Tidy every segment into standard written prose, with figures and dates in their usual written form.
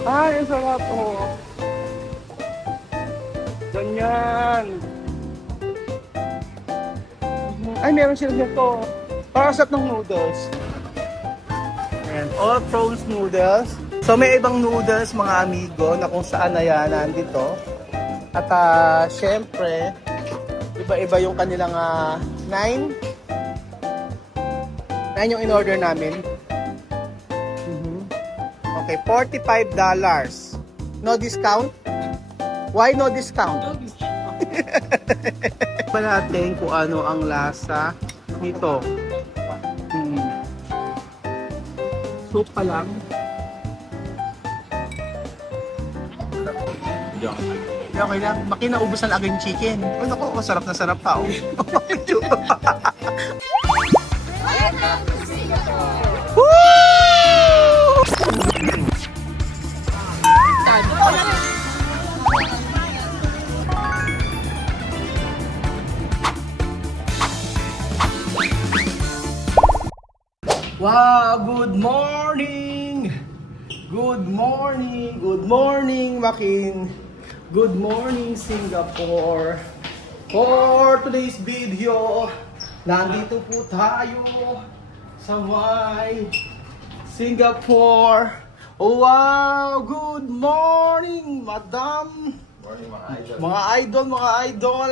Ay, ang sarap. Oh. Ganyan. Ay, meron sila dito. Parasat ng noodles. Ayan, all prawns noodles. So may ibang noodles mga amigo na kung saan na yan nandito. At syempre, iba-iba yung kanilang 9 yung in-order namin. Okay, $45. No discount? Why no discount? Pa natin kung ano ang lasa nito. Soup pa lang. Okay lang. Makinaubos na agad yung chicken. Oh, naku, sarap na sarap pa. Oh. Wow, good morning! Good morning! Good morning, Makin! Good morning, Singapore! For today's video, nandito po tayo sa may Singapore. Oh, wow! Good morning, Madam! Morning mga idol. Mga idol!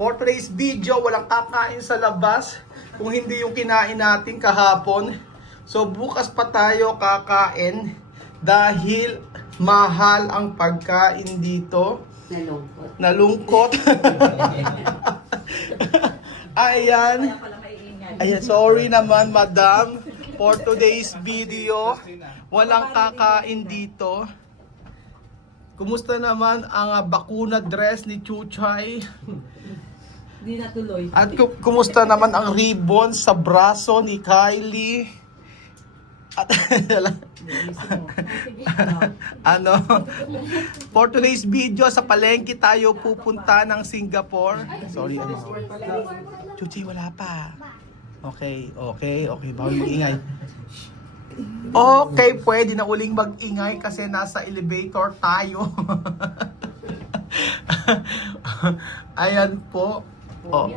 For today's video, walang kakain sa labas kung hindi yung kinain natin kahapon. So bukas pa tayo kakain dahil mahal ang pagkain dito. Nalungkot. Ayan. Ayan, sorry naman madam. For today's video, walang kakain dito. Kumusta naman ang bakuna dress ni Chuchay? Hindi natuloy. At kumusta naman ang ribbon sa braso ni Kylie? At ano? For today's video, sa palengke tayo pupunta ng Singapore. Sorry, ano? Chuchi, wala pa. Okay. Bawal mag-ingay. Okay, pwede na uling mag-ingay kasi nasa elevator tayo. Ayan po. Oh.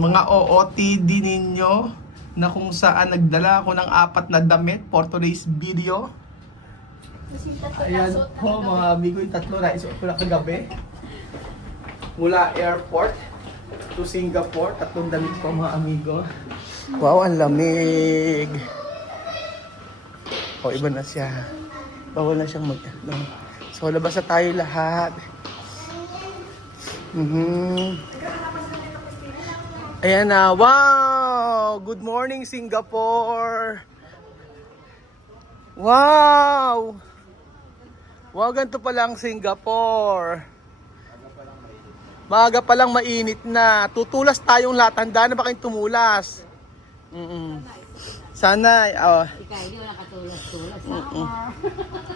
Mga OOTD ninyo na kung saan nagdala ako ng 4 na damit for today's video. Ayan po mga amigo, yung 3 na isuot ko na kagabi. Mula airport to Singapore, 3 damit po mga amigo. Wow, ang lamig. O, iba na siya. Bawal na siyang So, labas na tayo lahat. Ayan na. Wow! Good morning, Singapore! Wow! Wow, ganito pala ang Singapore. Maaga pa lang mainit na. Tutulas tayong lahat. Handa na ba kayong tumulas? Sana. Ikaw, hindi wala katulas-tulas.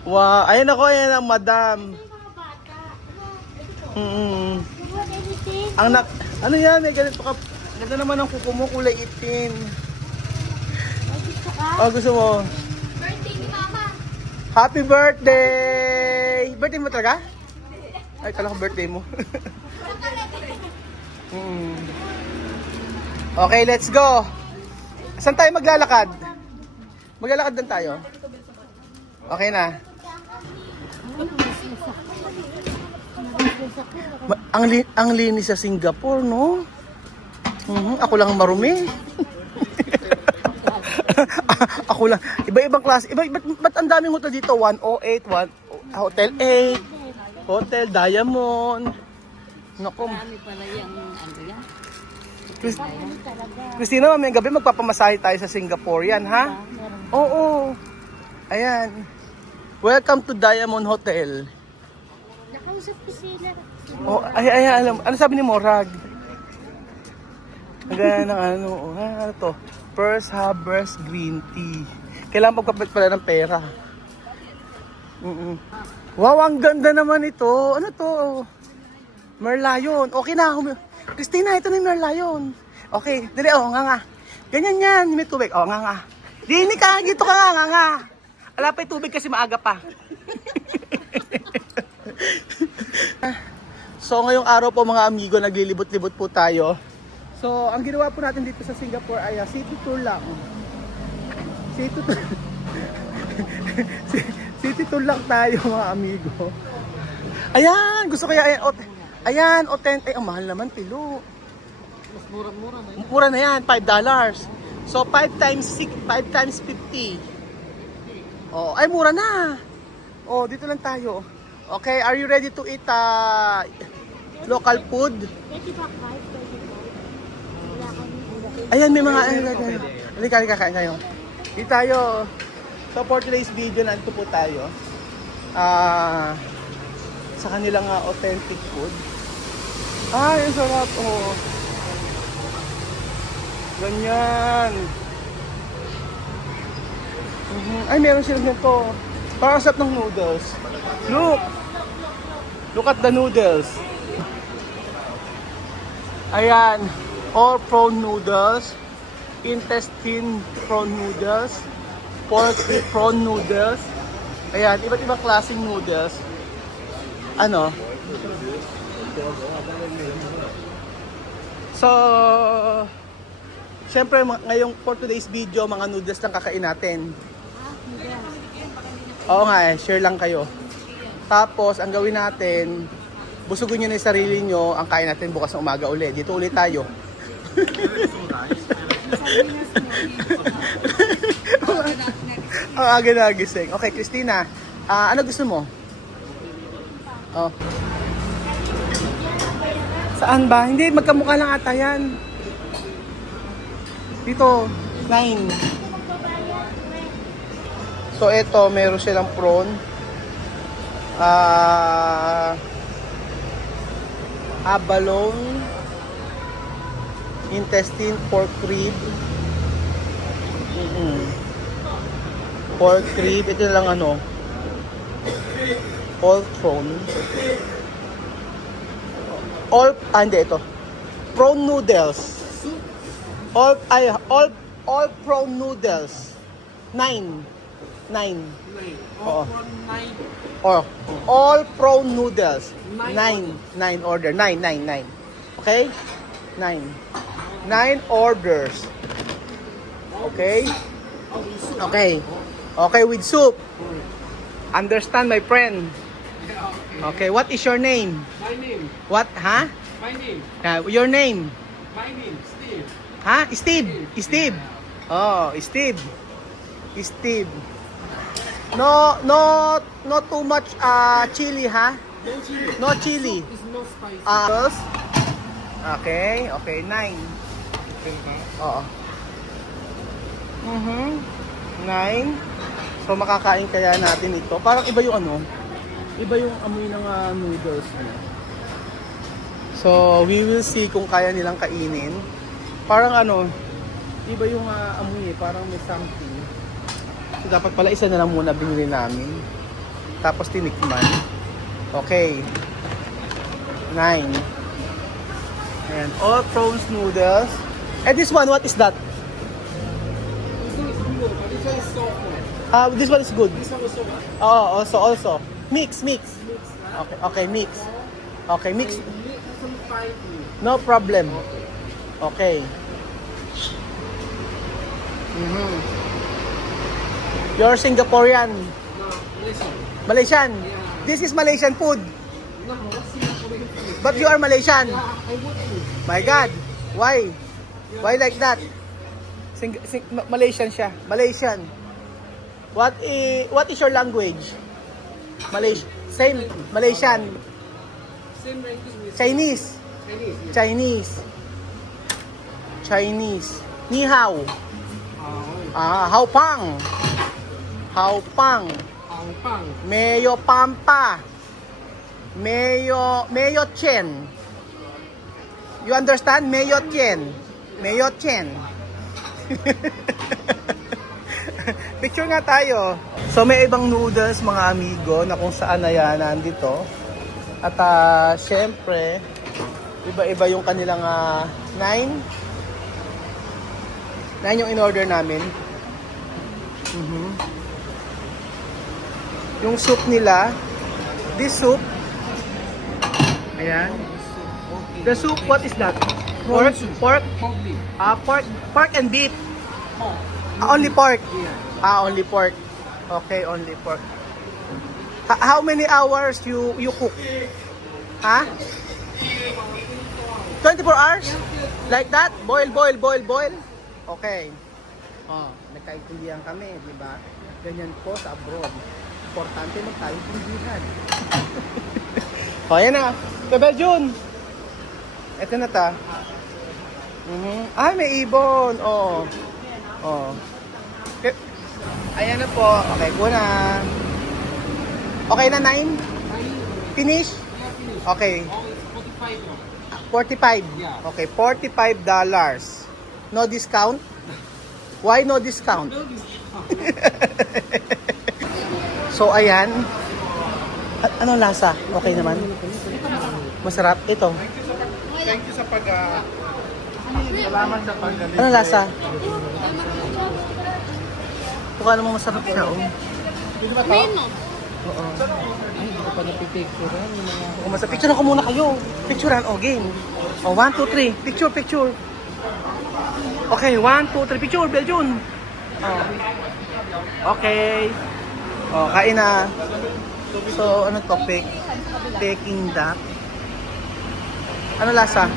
Wow. Ayan ako, ayan ang madam. Ano yan? May ganito ka. Ganda naman ang kuko mo, kulay itim. Oh, gusto mo? Birthday ni Mama. Happy birthday! Birthday mo talaga? Ay, kala ko birthday mo. Okay, let's go. Saan tayo maglalakad? Maglalakad din tayo. Okay na. Ang linis sa Singapore, no? Ako lang marumi. Ako lang. Iba-ibang klase. Ba't ang daming hotel dito? 108, Hotel 8, Hotel Diamond. Naku. Marami pala yung ano yan. Christina, mamayang gabi magpapamasahe tayo sa Singapore yan, ha? Oo. Ayan. Welcome to Diamond Hotel. Nakausap ko sila. Oh, ay, alam. Ano sabi ni Morag? Nagana ng ano to? First Harvest Green Tea. Kailangan pagkapit pala ng pera. Wow, ang ganda naman ito. Ano to? Merlion. Okay na. Christina, ito na yung Merlion. Okay, dali, nga. Ganyan yan, may tubig. Nga. Dini ka, dito ka nga. Wala pa yung tubig kasi maaga pa. So ngayong araw po mga amigo, naglilibot-libot po tayo. So ang ginawa po natin dito sa Singapore ay city tour lang. City tour. City tour lang tayo mga amigo. Ayan, gusto ko yan. Ayan, authentic. Ang mahal naman, pilo. Mas mura-mura na yun. Mura na yan, $5. So 5 times 50. Oh, ay mura na. Oh, dito lang tayo. Okay, are you ready to eat local food? 25, 25. Wala kami. Ayan, may mga halika, kain tayo. Dito tayo. So for today's video, nandito po tayo. Sa kanilang authentic food. Ay, ang sarap. Oh. Ganyan. Ay, meron silang nito. Parang sarap ng noodles. Look! Look at the noodles. Ayan. All prawn noodles. Intestine prawn noodles. Pork prawn noodles. Ayan, iba't ibang klaseng noodles. Ano? So, syempre ngayong for today's video, mga noodles lang kakain natin. Oo nga share lang kayo. Tapos, ang gawin natin, busugin nyo na yung sarili nyo, ang kain natin bukas ng umaga ulit. Dito ulit tayo. Ang aga nagising. Okay, Christina, ano gusto mo? Oh. Saan ba? Hindi, magkamukha lang ata yan. Dito, 9. So, ito, meron silang prawn. Abalone. Intestine, pork rib. Pork rib. Ito lang ano. All prawn. Hindi ito. Prawn noodles. All prawn noodles. 9. Oo. Oh, all prawn noodles. 9 order. 9. Okay? 9 orders. Okay? Okay, with soup. Understand, my friend? Okay, what is your name? My name. What, ha? My name. Your name? My name. Steve. Ha? Steve. Oh, Steve. No too much chili, ha? No chili. No chili. It's no spicy. Okay, 9. Oo. 9. So makakain kaya natin ito. Parang iba yung ano? Iba yung amoy ng noodles. So we will see kung kaya nilang kainin. Parang ano, iba yung amoy parang may something. So dapat pala isa na lang muna binili namin. Tapos tinikman. Okay. 9. Ayan, all prawns noodles. And this one, what is that? This one is good, but this one is soft one. This one is good. This one is soft. Oh, also. Mix. Okay, mix. Okay, mix. Some spicy. No problem. Okay. You're Singaporean. No, listen. Malaysian. Yeah. This is Malaysian food. No, what's Singaporean food? But you are Malaysian. Yeah, I want to. My God. Why? Why like that? Malaysian siya. Malaysian. What is your language? Same Malaysian. Same ranking with Chinese. Chinese. Yes. Chinese. Ni hao. Hao Hao pang. Pang. Mayo pampa. Mayo chen. You understand? Mayo chen. Picture nga tayo. So may ibang noodles mga amigo na kung saan na yan nandito. At syempre, iba-iba yung kanilang 9 yung in-order namin. Yung soup nila. This soup. Ayan. The soup, what is that? Pork? Pork? Pork beef. Pork and beef. Only pork? Only pork. Okay, only pork. How many hours you cook? Ha? 24 hours? Like that? Boil. Okay. Nagkaintindihan kami, di ba? Ganyan po sa abroad. Importante magkaintindihan. Ayan na. Bebe Jun. Ito na ta. Ay, may ibon. Oo. Okay. Ayan na po. Okay, kuna. Okay na, 9? Finish? Okay. 45. Okay, $45. No discount? Why no discount? So, ayan. Ano lasa? Okay naman? Masarap? Ito. Thank you sa salamat sa paggaling. Ano lasa? Mukha namang masarap siya, oh. Meno. Oo. Hindi ko pa napipicturean yung mga... Kung mas picture ako muna kayo. Picturean, game. 1, 2, 3. Picture. Okay, 1, 2, 3. Picture, Beljun. Okay. Kain na. So, ano to? Peking duck. Ano lasa?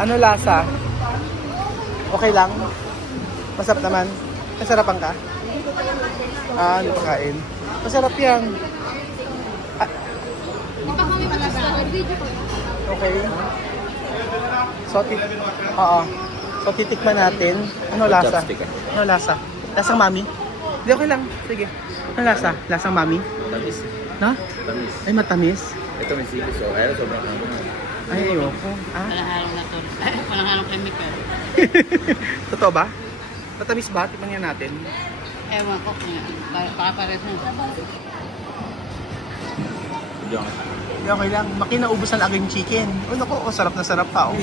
Ano lasa? Okay lang? Masarap naman? Nasarapan ka? Hindi pa kain. Masarap yan. Di pa kami malasa. Video ko. Okay. So, titikman natin. Ano lasa? Ano lasa? Lasang mami? Hindi, okay lang. Sige. Ano lasa? Lasang mami? Tamis. No? Tamis. Ay, matamis. Ito may sili, so kaya sobrang tamis. Ay, ayoko. Walang halong na to. Walang halong chemical. Totoo ba? Matamis ba? Tikman nga natin. Ewan ko kung baka pares na. Diyan. Hindi, okay lang. Makinaubos ang aking chicken. Oh, naku, sarap na sarap pa. Oh.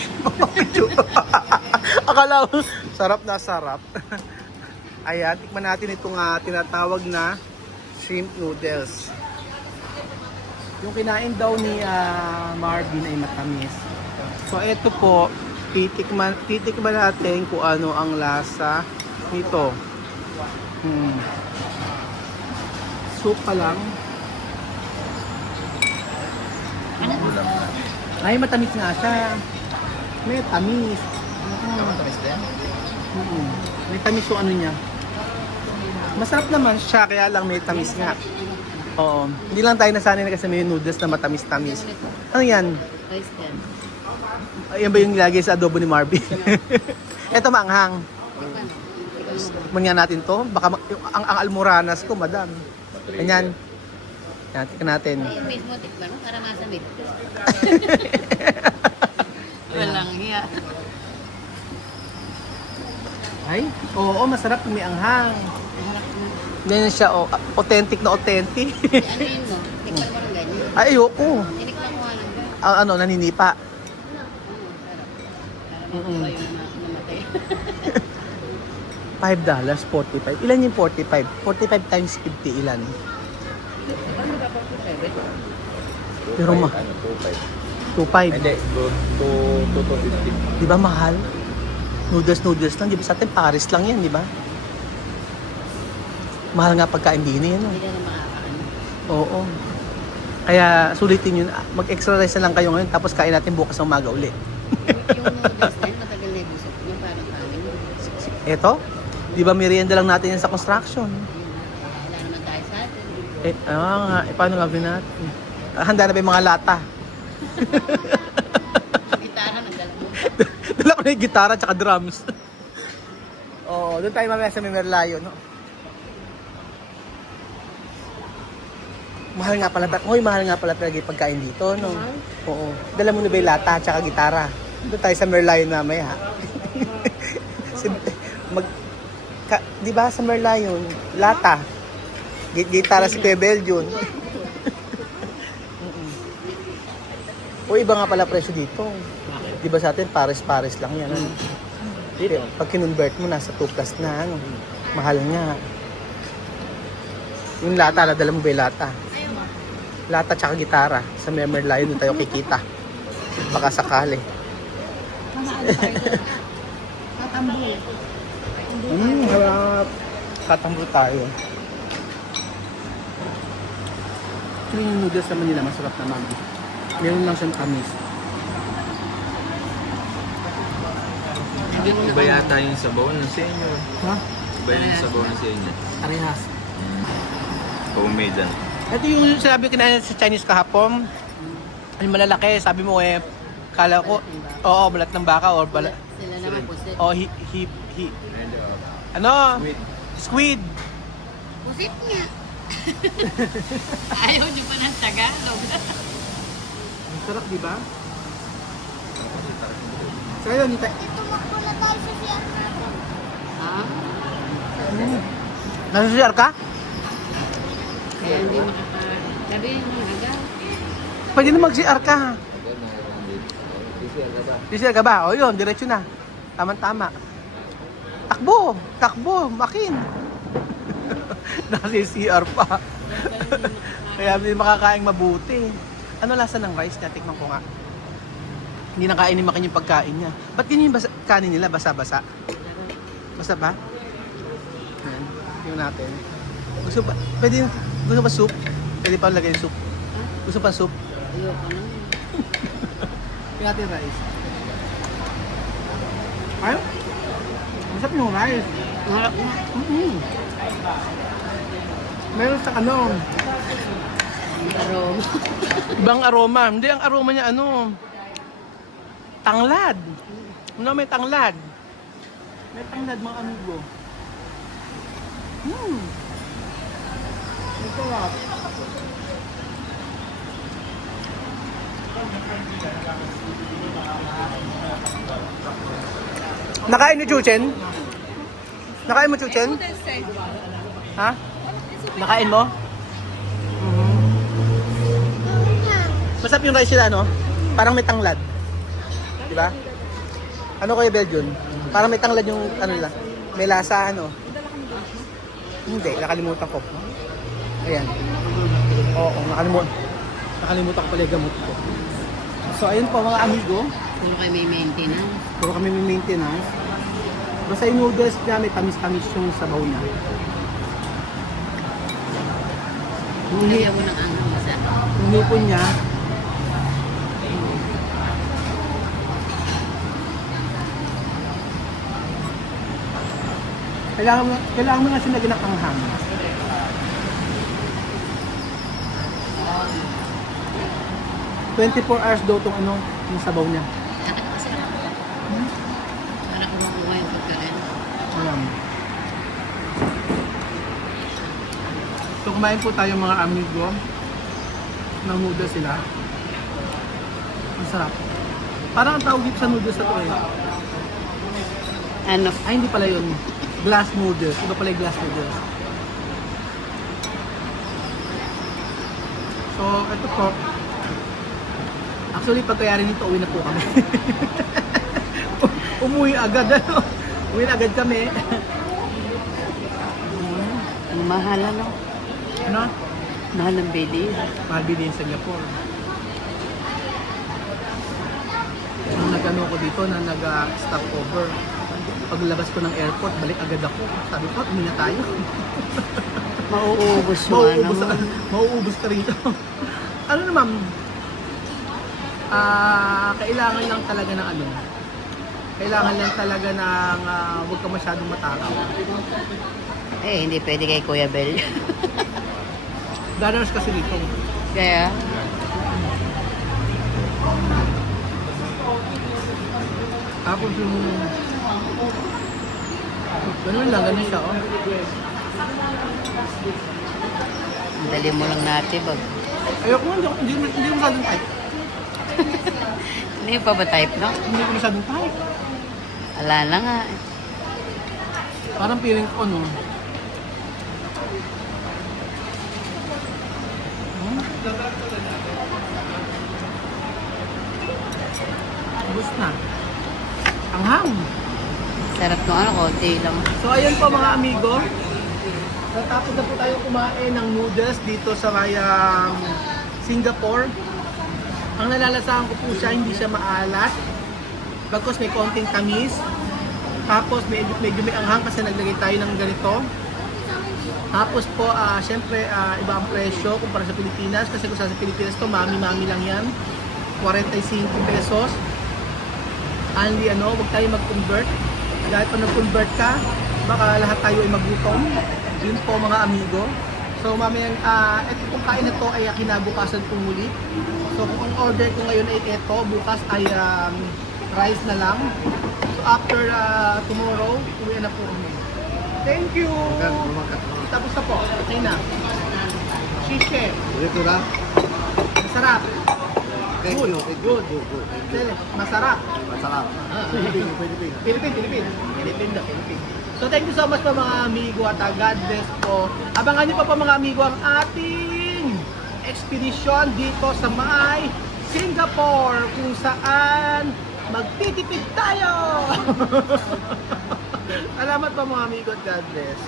Akala mo, sarap na sarap. Ayan, tikman natin itong tinatawag na shrimp noodles. Yung kinain daw ni Marvin ay matamis. So, ito po, titikman natin kung ano ang lasa nito. Soup pa lang. Ay, matamis nga siya. May tamis. Tamis din? May tamis yung ano niya. Masarap naman siya, kaya lang may tamis nga. Oo. Hindi lang tayo nasanay na kasi may noodles na matamis-tamis. Ano yan? Rice din. Yan ba yung nilagay sa adobo ni Marvin? Ito maanghang. Tikman nga natin to. Baka ang almoranas ko, madam. Ganyan. Yan, tikman natin. Ay, yung mismo tikman mo para masamit. Walang hiya. Ay, oo, masarap yung may anghang. Ganyan siya, authentic na authentic. Ano yun mo? Tikman mo ng ganyan. Ay, ayoko. Tinikman ko nga lang ba? Ano, naninipa. Para makuha yung namatay. $5, 45. Ilan yung 45? 45 times 50, ilan? Ano ba pa po, Sebe? Pero ma, 2.5. 2.5. Hindi, 2.50. Di ba mahal? Noodles lang. Di ba sa atin, Paris lang yan, di ba? Mahal nga pagkain din yan. Hindi na makakaano. Oo. Kaya sulitin yun. Mag-exercise na lang kayo ngayon, tapos kain natin bukas ng umaga ulit. Yung noodles na yun, matagal na ibusog. Yung parang kanin. Eto, di ba merienda lang natin yan sa construction? Wala naman tayo sa atin. Paano gagawin natin? Handa na ba yung mga lata? Gitara, nagdala mo. Dala ko na yung gitara at drums. Oo, doon tayo mamaya sa Merlayo, no? Mahal nga pala talaga yung pagkain dito, no? Oo. Dala mo na ba yung lata at gitara? Doon tayo sa Merlayo mamaya. Di ba sa Merlayo, lata. Gitara si Kuya Belgian. O iba nga pala presyo dito. Di ba sa atin, pares-pares lang yan. Ano? Pag kinonvert mo, nasa 2 plus na. Ano? Mahal nga. Yung lata, dala mo ba yung lata? Lata tsaka gitara. Sa Memory Lion doon tayo kikita. Baka sakali. Tatambul. Harap. Katambro tayo. Actually, yung noodles naman nila masarap naman. Meron lang siyang tamis. Iba yata yung sabaw ng senior. Ha? Iba yung sabaw ng senior. Parehas. Homemade ah. Ito yung sinabi ko kinain sa Chinese kahapon. Yung malalaki, sabi mo kala ko, oo, balat ng baka or balat. Sila naman pusit. Oh, ano? Sweet. Squid. Pusit nga. Ayaw niyo pa ng Tagalog. Ang sarap, di ba? So, ayun, Ha? nasa CR ka? Kaya hindi sabihin mo agad. Pwede na mag-CR ka. CR ka ba? O yun, diretso na. Tama-tama. Takbo, makin. Nasa CR pa. Kaya hindi makakain mabuti. Ano lasa ng rice niya? Tikman ko nga. Hindi na kainin makin yung pagkain niya. Ba't ganyan yung kanin nila? Basa-basa? Basa ba? Yan. Tingnan natin. Gusto ba soup? Pwede pa lagay yung soup. Gusto pa soup? Ayoko na. Tingnan natin rice. Ay? Masarap yung rice. Harap na. Meron sa Aroma. ibang aroma. Hindi, ang aroma niya tanglad. May tanglad. May tanglad mga amigo. Ito lang. Nakain ni Chuchen? Nakain mo Chuchen? Ha? Nakain mo? Masarap yung rice nila, no? Parang may tanglad. Di ba? Ano kayo, Belgian? Parang may tanglad yung nila. May lasa, Hindi, nakalimutan ko. Ayan. Oo, nakalimutan ko pala yung gamot ko. So, ayun po mga amigo. Puro kayo may maintenance. Puro kami may maintenance. Basta yung noodles niya, may tamis-tamis yung sabaw niya. Ayaw mo ng angang isa. Yung hipon niya, kailangan mo nga sinagyan ng anghang. "24 hours daw tong yung sabaw niya. Para kumukuha yung pagkain. Alam. So kumain po tayo mga amigo. Ng noodles sila. Ang sarap. Parang ang tawag dito sa noodles na to Ano? Ay, hindi pala yun. Glass noodles. Iba pala yung glass noodles. So, ito po. Actually, pagkayari nito, uwi na po kami. Umuwi agad, Uwi na agad kami. Ang mahal Ano? Mahal ng bili. Mahal bilhin sa Singapore. Nung ko dito, nag-stop over. Paglabas ko ng airport, balik agad ako. Sabi ko, uwi na tayo. Mauubos yung Mauubos ka rito. Ano naman, kailangan lang talaga ng kailangan lang talaga ng huwag ka masyadong matakaw. hindi pwede kay Kuya Bel. Danas kasi dito. Kaya? Tapos yung ganun siya, Dali mo lang natin, bag. Ayoko nga, hindi ko masyadong type. Hindi pa ba type, no? Hindi ko masyadong type. Ala na nga. Parang feeling ko, Ubus na. Ang. Sarap ng konti lang. So, ayan po mga amigo. Natapos na po tayo kumain ng noodles dito sa may Singapore. Ang nalalasahan ko po siya, hindi siya maalat. Bagkus may konting tamis. Tapos medyo may anghang kasi naglagay tayo ng ganito. Tapos po, syempre, iba ang presyo kumpara sa Pilipinas. Kasi kung sa Pilipinas to, mami-mami lang yan. 45 pesos. Only huwag tayo mag-convert. Dahil pag nag-convert ka, baka lahat tayo ay magutom. Yun po mga amigo. So mamayang, ito pong kain na to ay kinabukasan po muli. So kung ang order ko ngayon ay ito, bukas ay rice na lang. So after tomorrow, uwi na po kami. Thank you! Tapos na po. Okay na. Shishi. Dito lang. Masarap. Thank Good. you. Good. Thank you. Masarap. Masarap. Philippine. Philippine. So thank you so much po mga amigo at God bless po. Abangan niyo pa po mga amigo ang ating expedition dito sa may Singapore kung saan magtitipid tayo. Salamat po mga amigo at God bless.